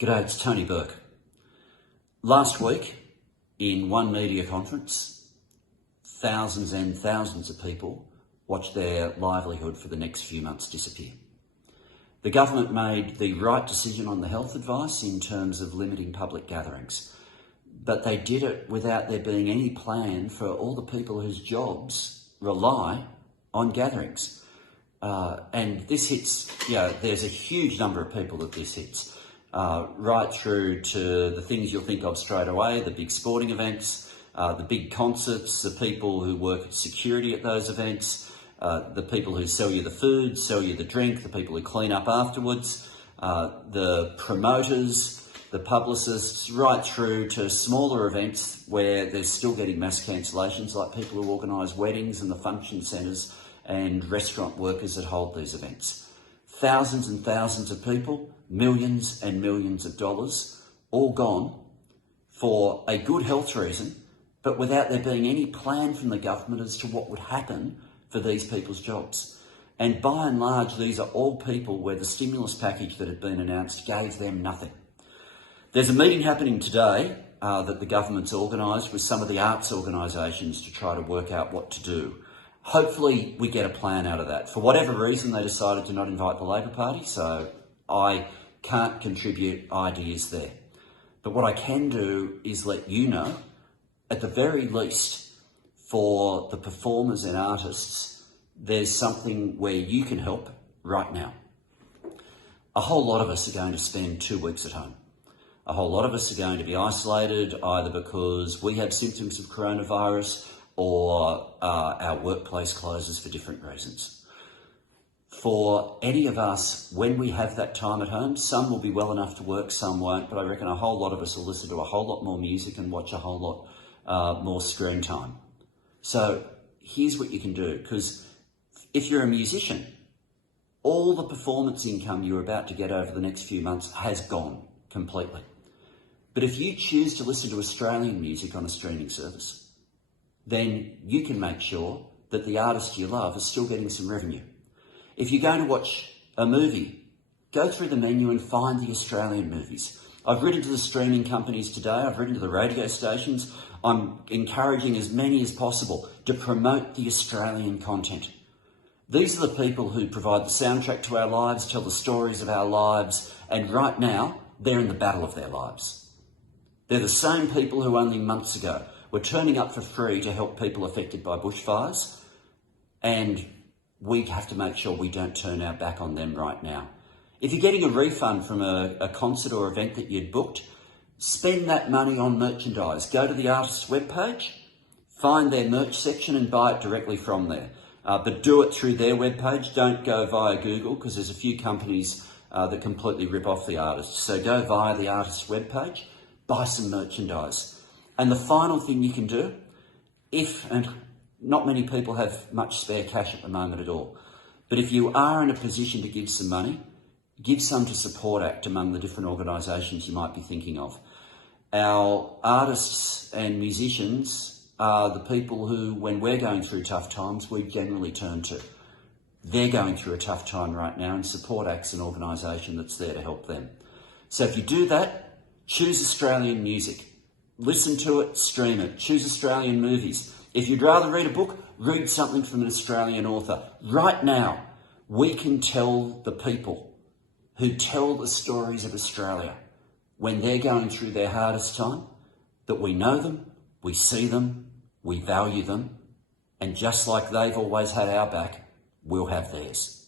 G'day, it's Tony Burke. Last week, in one media conference, thousands and thousands of people watched their livelihood for the next few months disappear. The government made the right decision on the health advice in terms of limiting public gatherings, but they did it without there being any plan for all the people whose jobs rely on gatherings. And this hits, there's a huge number of people that this hits. Right through to the things you'll think of straight away, the big sporting events, the big concerts, the people who work at security at those events, the people who sell you the food, sell you the drink, the people who clean up afterwards, the promoters, the publicists, right through to smaller events where they're still getting mass cancellations, like people who organise weddings and the function centres and restaurant workers that hold these events. Thousands and thousands of people, millions and millions of dollars, all gone for a good health reason, but without there being any plan from the government as to what would happen for these people's jobs. And by and large, these are all people where the stimulus package that had been announced gave them nothing. There's a meeting happening today that the government's organised with some of the arts organisations to try to work out what to do. Hopefully we get a plan out of that. For whatever reason, they decided to not invite the Labor Party, so I can't contribute ideas there. But what I can do is let you know, at the very least, for the performers and artists, there's something where you can help right now. A whole lot of us are going to spend 2 weeks at home. A whole lot of us are going to be isolated, either because we have symptoms of coronavirus or our workplace closes for different reasons. For any of us, when we have that time at home, some will be well enough to work, some won't, but I reckon a whole lot of us will listen to a whole lot more music and watch a whole lot more screen time. So here's what you can do, because if you're a musician, all the performance income you're about to get over the next few months has gone completely. But if you choose to listen to Australian music on a streaming service, then you can make sure that the artists you love are still getting some revenue. If you're going to watch a movie, go through the menu and find the Australian movies. I've written to the streaming companies today, I've written to the radio stations. I'm encouraging as many as possible to promote the Australian content. These are the people who provide the soundtrack to our lives, tell the stories of our lives, and right now, they're in the battle of their lives. They're the same people who only months ago were turning up for free to help people affected by bushfires, and we have to make sure we don't turn our back on them right now. If you're getting a refund from a concert or event that you'd booked, spend that money on merchandise. Go to the artist's webpage, find their merch section and buy it directly from there. But do it through their webpage. Don't go via Google, because there's a few companies that completely rip off the artists. So go via the artist's webpage, buy some merchandise. And the final thing you can do, and not many people have much spare cash at the moment at all, but if you are in a position to give some money, give some to Support Act among the different organisations you might be thinking of. Our artists and musicians are the people who, when we're going through tough times, we generally turn to. They're going through a tough time right now, and Support Act's an organisation that's there to help them. So if you do that, choose Australian music. Listen to it, stream it, choose Australian movies. If you'd rather read a book, read something from an Australian author. Right now, we can tell the people who tell the stories of Australia when they're going through their hardest time that we know them, we see them, we value them, and just like they've always had our back, we'll have theirs.